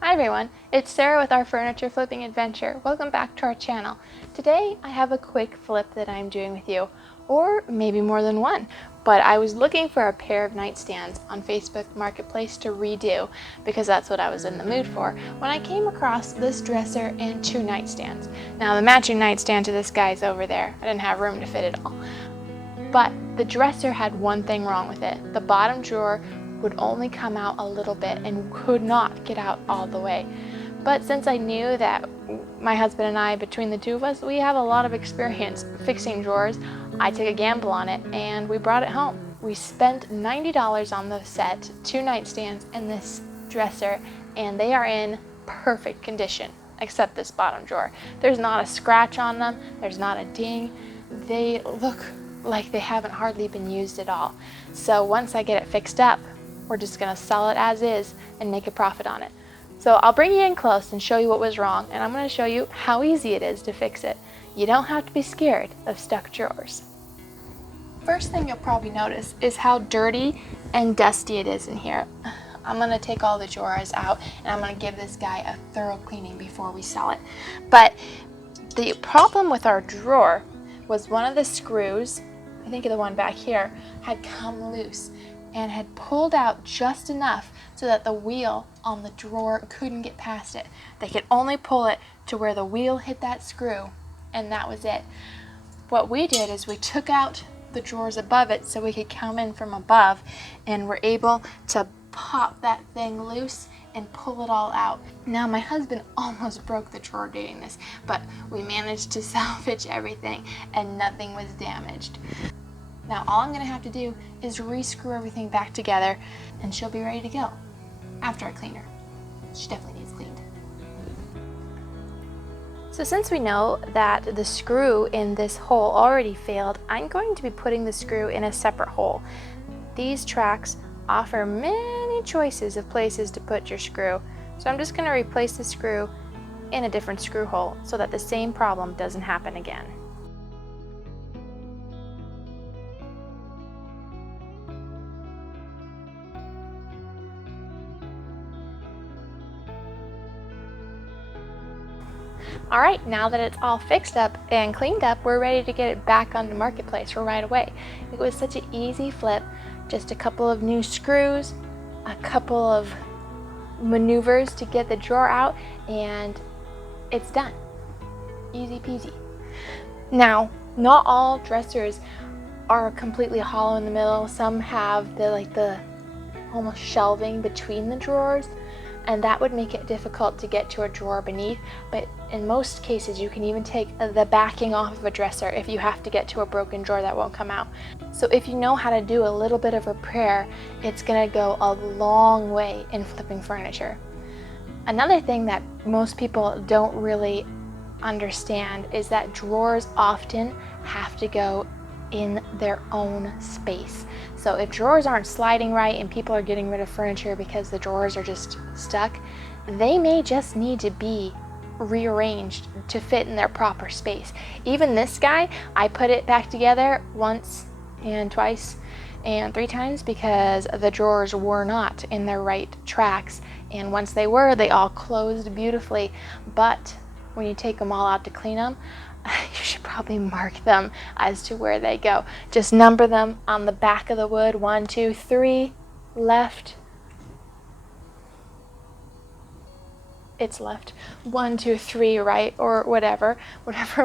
Hi everyone, it's Sarah with our furniture flipping adventure. Welcome back to our channel. Today I have a quick flip that I'm doing with you, or maybe more than one. But I was looking for a pair of nightstands on Facebook Marketplace to redo because that's what I was in the mood for when I came across this dresser and two nightstands. Now the matching nightstand to this guy is over there. I didn't have room to fit it all. But the dresser had one thing wrong with it. The bottom drawer would only come out a little bit and could not get out all the way. But since I knew that my husband and I, between the two of us, we have a lot of experience fixing drawers, I took a gamble on it and we brought it home. We spent $90 on the set, two nightstands and this dresser, and they are in perfect condition, except this bottom drawer. There's not a scratch on them, there's not a ding. They look like they haven't hardly been used at all. So once I get it fixed up, we're just gonna sell it as is and make a profit on it. So I'll bring you in close and show you what was wrong, and I'm gonna show you how easy it is to fix it. You don't have to be scared of stuck drawers. First thing you'll probably notice is how dirty and dusty it is in here. I'm gonna take all the drawers out and I'm gonna give this guy a thorough cleaning before we sell it. But the problem with our drawer was one of the screws, I think the one back here, had come loose and had pulled out just enough so that the wheel on the drawer couldn't get past it. They could only pull it to where the wheel hit that screw, and that was it. What we did is we took out the drawers above it so we could come in from above, and were able to pop that thing loose and pull it all out. Now my husband almost broke the drawer doing this, but we managed to salvage everything and nothing was damaged. Now all I'm gonna have to do is re-screw everything back together and she'll be ready to go after I clean her. She definitely needs cleaned. So since we know that the screw in this hole already failed, I'm going to be putting the screw in a separate hole. These tracks offer many choices of places to put your screw, so I'm just going to replace the screw in a different screw hole so that the same problem doesn't happen again. Alright, now that it's all fixed up and cleaned up, we're ready to get it back on the marketplace right away. It was such an easy flip, just a couple of new screws, a couple of maneuvers to get the drawer out, and it's done. Easy peasy. Now, not all dressers are completely hollow in the middle. Some have the almost shelving between the drawers, and that would make it difficult to get to a drawer beneath, but in most cases you can even take the backing off of a dresser if you have to get to a broken drawer that won't come out. So if you know how to do a little bit of repair, it's gonna go a long way in flipping furniture. Another thing that most people don't really understand is that drawers often have to go in their own space. So if drawers aren't sliding right and people are getting rid of furniture because the drawers are just stuck, they may just need to be rearranged to fit in their proper space. Even this guy, I put it back together once and twice and 3 times because the drawers were not in their right tracks, and once they were, they all closed beautifully. But when you take them all out to clean them, you should probably mark them as to where they go. Just number them on the back of the wood. 1, 2, 3, left. It's left. 1, 2, 3, right, or whatever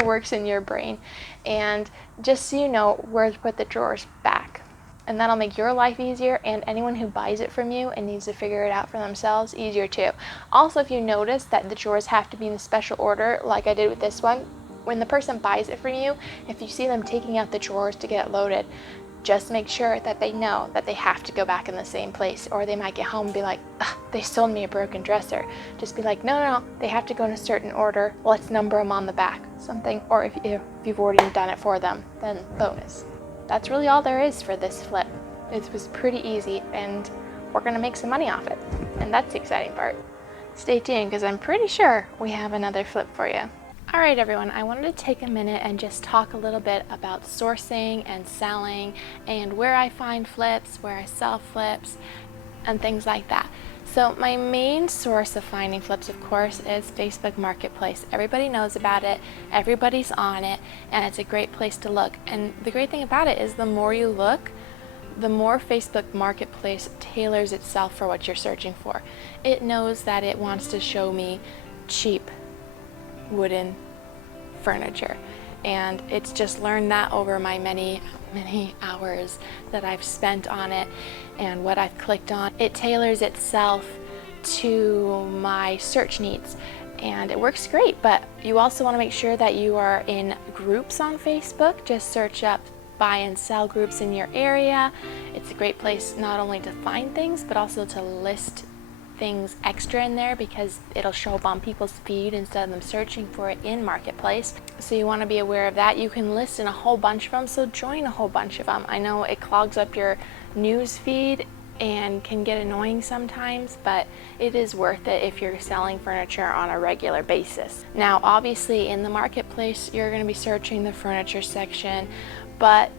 works in your brain. And just so you know where to put the drawers back. And that'll make your life easier, and anyone who buys it from you and needs to figure it out for themselves easier too. Also, if you notice that the drawers have to be in a special order, like I did with this one, when the person buys it from you, if you see them taking out the drawers to get it loaded, just make sure that they know that they have to go back in the same place, or they might get home and be like, they sold me a broken dresser. Just be like, no, they have to go in a certain order. Let's number them on the back, something. Or if you've already done it for them, then bonus. That's really all there is for this flip. It was pretty easy, and we're gonna make some money off it. And that's the exciting part. Stay tuned, because I'm pretty sure we have another flip for you. Alright everyone, I wanted to take a minute and just talk a little bit about sourcing and selling and where I find flips, where I sell flips, and things like that. So my main source of finding flips, of course, is Facebook Marketplace. Everybody knows about it, everybody's on it, and it's a great place to look. And the great thing about it is the more you look, the more Facebook Marketplace tailors itself for what you're searching for. It knows that it wants to show me cheap wooden furniture, and it's just learned that over my many hours that I've spent on it and what I've clicked on. It tailors itself to my search needs, and it works great. But you also want to make sure that you are in groups on Facebook. Just search up buy and sell groups in your area. It's a great place not only to find things but also to list things extra in there, because it'll show up on people's feed instead of them searching for it in Marketplace. So you want to be aware of that. You can list in a whole bunch of them, so join a whole bunch of them. I know it clogs up your news feed and can get annoying sometimes, but it is worth it if you're selling furniture on a regular basis. Now obviously in the Marketplace you're going to be searching the furniture section, but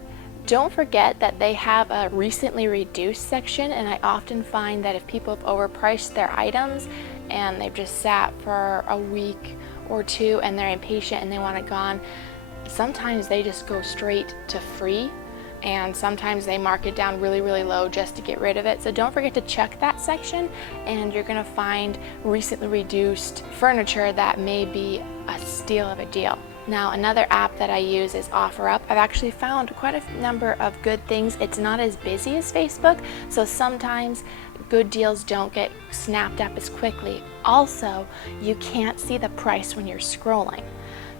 don't forget that they have a recently reduced section, and I often find that if people have overpriced their items and they've just sat for a week or two and they're impatient and they want it gone, sometimes they just go straight to free, and sometimes they mark it down really low just to get rid of it. So don't forget to check that section, and you're going to find recently reduced furniture that may be a steal of a deal. Now another app that I use is OfferUp. I've actually found quite a number of good things. It's not as busy as Facebook, so sometimes good deals don't get snapped up as quickly. Also, you can't see the price when you're scrolling,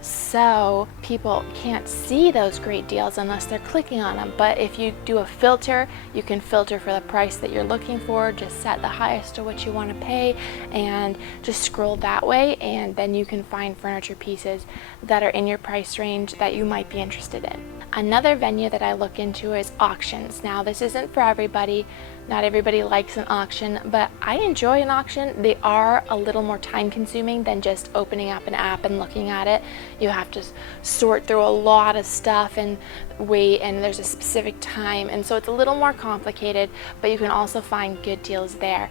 so people can't see those great deals unless they're clicking on them. But if you do a filter, you can filter for the price that you're looking for. Just set the highest to what you want to pay and just scroll that way, and then you can find furniture pieces that are in your price range that you might be interested in. Another venue that I look into is auctions. Now this isn't for everybody. Not everybody likes an auction, but I enjoy an auction. They are a little more time consuming than just opening up an app and looking at it. You have to sort through a lot of stuff and wait, and there's a specific time, and so it's a little more complicated, but you can also find good deals there.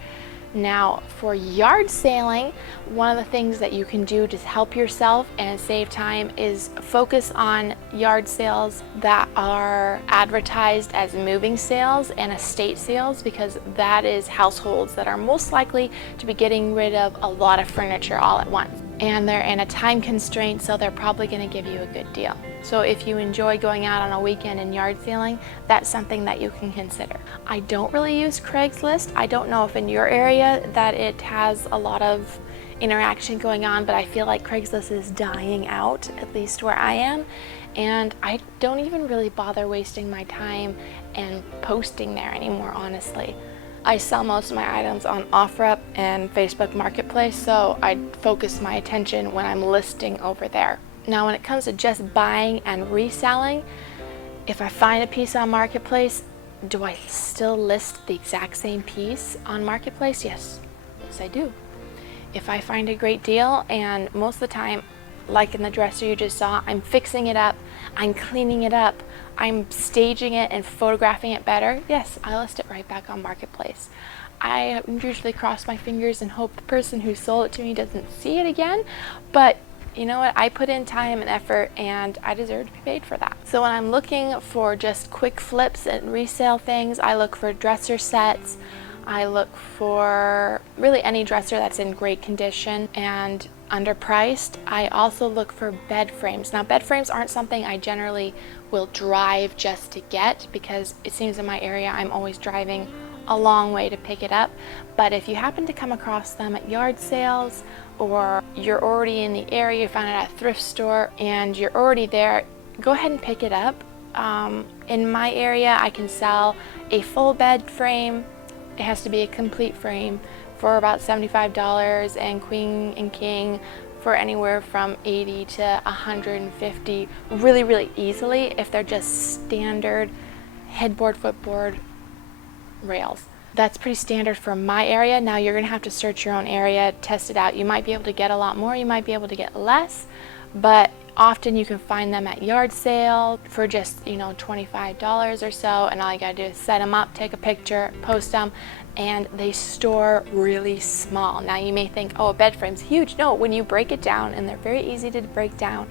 Now for yard sailing, one of the things that you can do to help yourself and save time is focus on yard sales that are advertised as moving sales and estate sales, because that is households that are most likely to be getting rid of a lot of furniture all at once. And they're in a time constraint, so they're probably going to give you a good deal. So if you enjoy going out on a weekend and yard sailing, that's something that you can consider. I don't really use Craigslist. I don't know if in your area that it has a lot of interaction going on, but I feel like Craigslist is dying out, at least where I am, and I don't even really bother wasting my time and posting there anymore, honestly. I sell most of my items on OfferUp and Facebook Marketplace, so I focus my attention when I'm listing over there. Now when it comes to just buying and reselling, if I find a piece on Marketplace, do I still list the exact same piece on Marketplace? Yes I do. If I find a great deal, and most of the time, like in the dresser you just saw, I'm fixing it up, I'm cleaning it up, I'm staging it and photographing it better, yes, I list it right back on Marketplace. I usually cross my fingers and hope the person who sold it to me doesn't see it again, but you know what, I put in time and effort and I deserve to be paid for that. So when I'm looking for just quick flips and resale things, I look for dresser sets, I look for really any dresser that's in great condition and underpriced. I also look for bed frames. Now bed frames aren't something I generally will drive just to get, because it seems in my area I'm always driving a long way to pick it up. But if you happen to come across them at yard sales, or you're already in the area, you found it at a thrift store and you're already there, go ahead and pick it up. In my area I can sell a full bed frame. It has to be a complete frame for about $75, and queen and king for anywhere from $80 to $150 really easily if they're just standard headboard, footboard rails. That's pretty standard for my area. Now you're gonna have to search your own area, test it out. You might be able to get a lot more, you might be able to get less, but Often you can find them at yard sale for just, you know, $25 or so, and all you gotta do is set them up, take a picture, post them, and they store really small. Now you may think, oh, a bed frame's huge. No, when you break it down, and they're very easy to break down,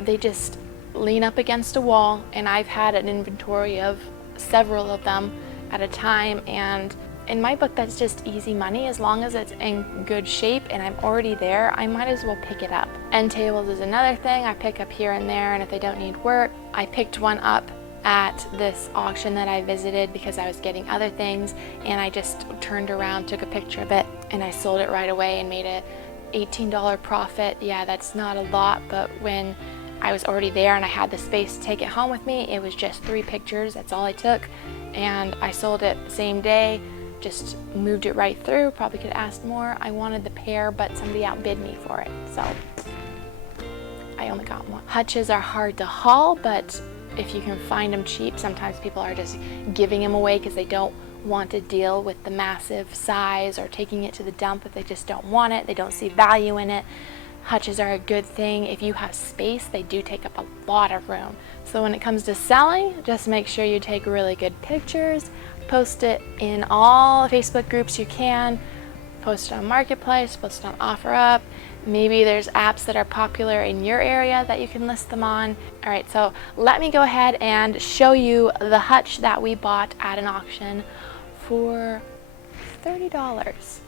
they just lean up against a wall, and I've had an inventory of several of them at a time, and in my book, that's just easy money. As long as it's in good shape and I'm already there, I might as well pick it up. End tables is another thing I pick up here and there, and if they don't need work, I picked one up at this auction that I visited because I was getting other things, and I just turned around, took a picture of it, and I sold it right away and made a $18 profit. Yeah, that's not a lot, but when I was already there and I had the space to take it home with me, it was just 3 pictures. That's all I took, and I sold it the same day. Just moved it right through. Probably could have asked more. I wanted the pair, but somebody outbid me for it, so I only got one. Hutches are hard to haul, but if you can find them cheap, sometimes people are just giving them away because they don't want to deal with the massive size, or taking it to the dump if they just don't want it, they don't see value in it. Hutches are a good thing. If you have space, they do take up a lot of room. So when it comes to selling, just make sure you take really good pictures, post it in all Facebook groups you can, post it on Marketplace, post it on OfferUp. Maybe there's apps that are popular in your area that you can list them on. All right, so let me go ahead and show you the hutch that we bought at an auction for $30.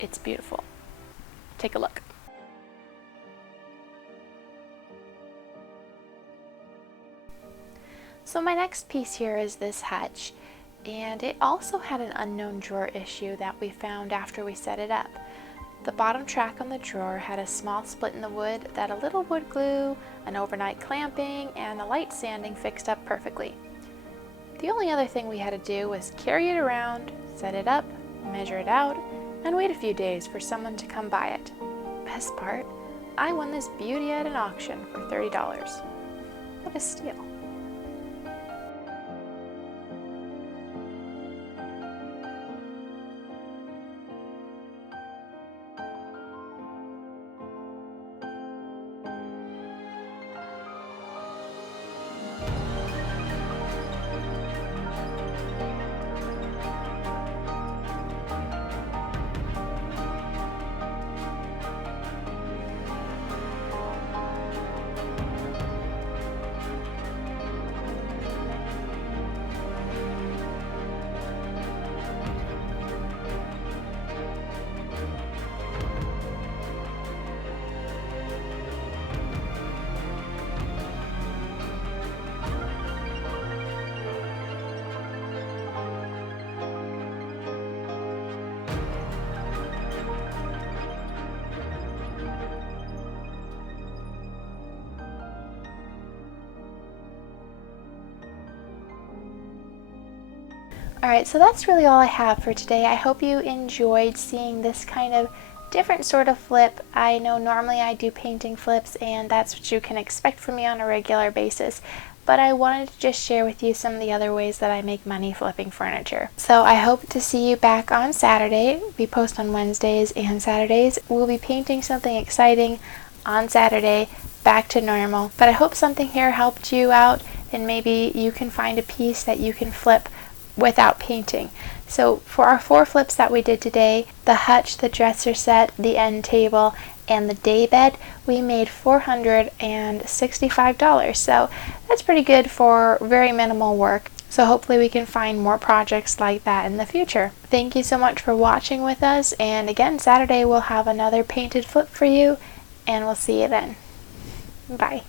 It's beautiful. Take a look. So my next piece here is this hutch, and it also had an unknown drawer issue that we found after we set it up. The bottom track on the drawer had a small split in the wood that a little wood glue, an overnight clamping, and a light sanding fixed up perfectly. The only other thing we had to do was carry it around, set it up, measure it out, and wait a few days for someone to come buy it. Best part, I won this beauty at an auction for $30. What a steal. Alright, so that's really all I have for today. I hope you enjoyed seeing this kind of different sort of flip. I know normally I do painting flips, and that's what you can expect from me on a regular basis, but I wanted to just share with you some of the other ways that I make money flipping furniture. So I hope to see you back on Saturday. We post on Wednesdays and Saturdays. We'll be painting something exciting on Saturday, back to normal. But I hope something here helped you out, and maybe you can find a piece that you can flip without painting. So for our 4 flips that we did today, the hutch, the dresser set, the end table, and the day bed, we made $465. So that's pretty good for very minimal work. So hopefully we can find more projects like that in the future. Thank you so much for watching with us, and again, Saturday we'll have another painted flip for you, and we'll see you then. Bye.